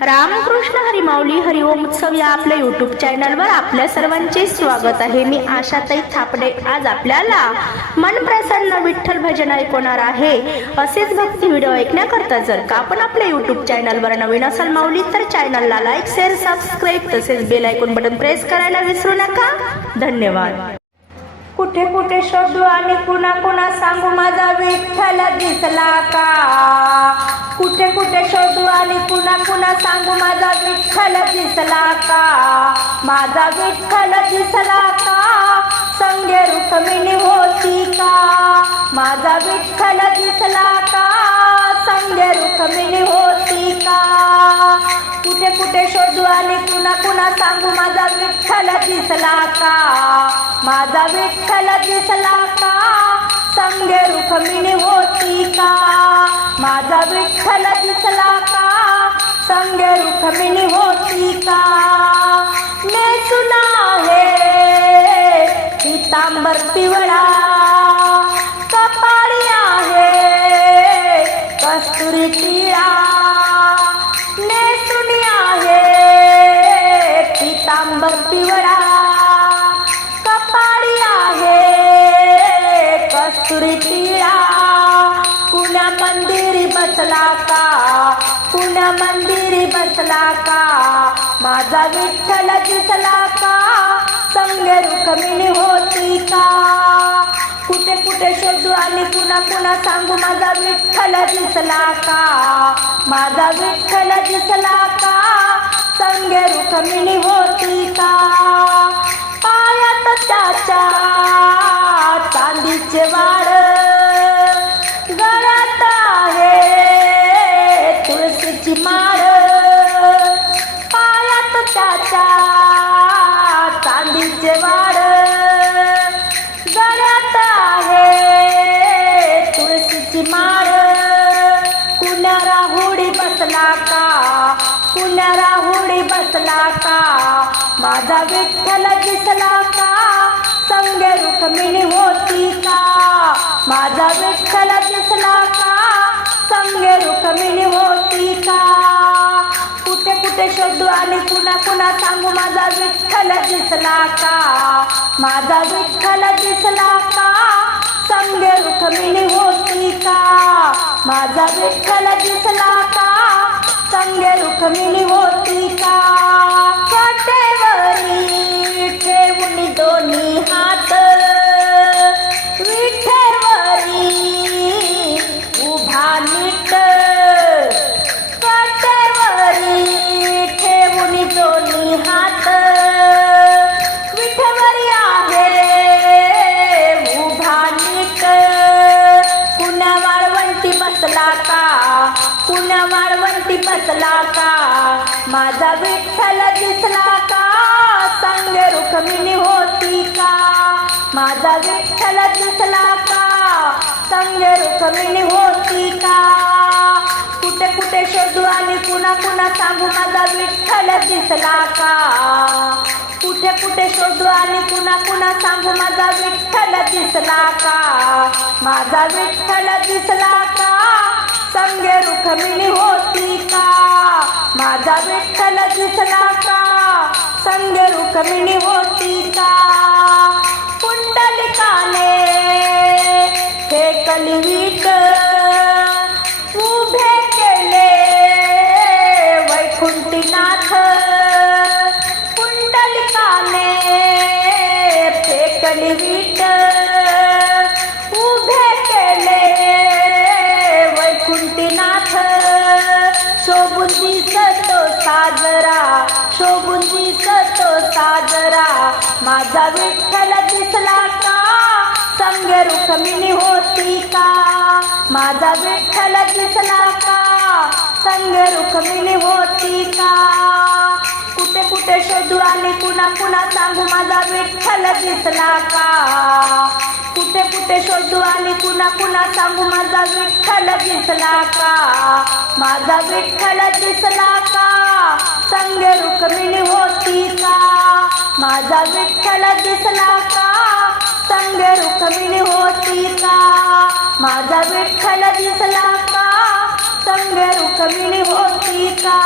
रामकृष्ण हरिमाऊली हरिओम उत्सव या आपल्या युट्यूब चॅनलवर आपल्या सर्वांचे स्वागत आहे. मी आशाताई थापडे. आज आपल्याला मन प्रसन्न विठ्ठल भजन ऐकवणार आहे. असेच भक्ती व्हिडिओ ऐकण्याकरता जर का आपण आपल्या युट्यूब चॅनलवर नवीन असाल माऊली तर चॅनलला लाईक शेअर सबस्क्राईब तसेच बेल ऐकून बटन प्रेस करायला विसरू नका. धन्यवाद. कुठे कुठे शोधू आणि कुणा कुणा सांगू माझा विठ्ठल दिसला का? कुठे कुठे शोधू आणि कुणा कुणा सांगू माझा विठ्ठल दिसला का? माझा विठ्ठल दिसला का? संगे रुक्मिणी होती का? माझा विठ्ठल दिसला का? संगे रुक्मिणी होती का। कुठे कुठे शोधू आणि कुणा कुणा सांगू, माझा विठ्ठल दिसला का। माझा विठ्ठल दिसला का। संगे रुक्मिणी होती का। माझा विठ्ठल दिसला का। संगे रुक्मिणी होती का। नेसुला आहे पितांबर पिवळा। कस्तुरी टिळा नेसुनी आहे पितांबर पिवळा कपाळी आहे कस्तुरी तिळा पुण्या मंदिरी बसला का पुण्या मंदिरी बसला का माझा विठ्ठल दिसला का संगे रुक्मिणी होती का? कुठे कुठे शोधू आणि पुन्हा पुन्हा सांगू माझा विठ्ठल दिसला का? माझा विठ्ठल दिसला का? संगे रुक्मिणी होती का? पायात त्याच्या चांदीचे वाड गळ्यात आहे तुळशीची माळ. पायात त्याच्या कुण्या राहुडी बसला का? कुण्या राहुडी बसला का? माझा विठ्ठल दिसला का? संगे रुक्मिणी होती का? माझा विठ्ठल दिसला का? संगे रुक्मिणी होती का? कुठे कुठे शोधू आणि कुणा कुणा सांगू माझा विठ्ठल दिसला का? माझा विठ्ठल दिसला का? संगे रुक्मिणी होती का माझा विठ्ठल दिसला का? संगे रुक्मिणी होती का? पुण्या वाळवंटी बसला का? माझा विठ्ठल दिसला का? चांगले रुक्मिणी होती का? माझा विठ्ठल दिसला का? चांगले रुक्मिणी होती का? कुठे कुठे शोधू आणि कुणा कुणा सांगू माझा विठ्ठल दिसला का? कुठे कुठे शोधू आणि कुणा कुणा सांगू माझा विठ्ठल दिसला का? माझा विठ्ठल दिसला का? संगे रुक्मिणी होती का? माझा विठ्ठल दिसला का? संगे रुक्मिणी होती का? दिसतो साजरा. शोभून दिसतो साजरा. माझा विठ्ठल दिसला का? संगे रुक्मिणी होती का? माझा विठ्ठल दिसला का? संगे रुक्मिणी होती का? कुठे कुठे शोधू आणि पुन्हा पुन्हा सांगू माझा विठ्ठल दिसला का? कुठे कुठे शोधू आणि कुणा कुणा सांगू माझा विठ्ठल दिसला का माझा विठ्ठल दिसला का संगे रुक्मिणी होती का? माझा विठ्ठल दिसला का संगे रुक्मिणी होती का? माझा विठ्ठल दिसला का संगे रुक्मिणी होती का?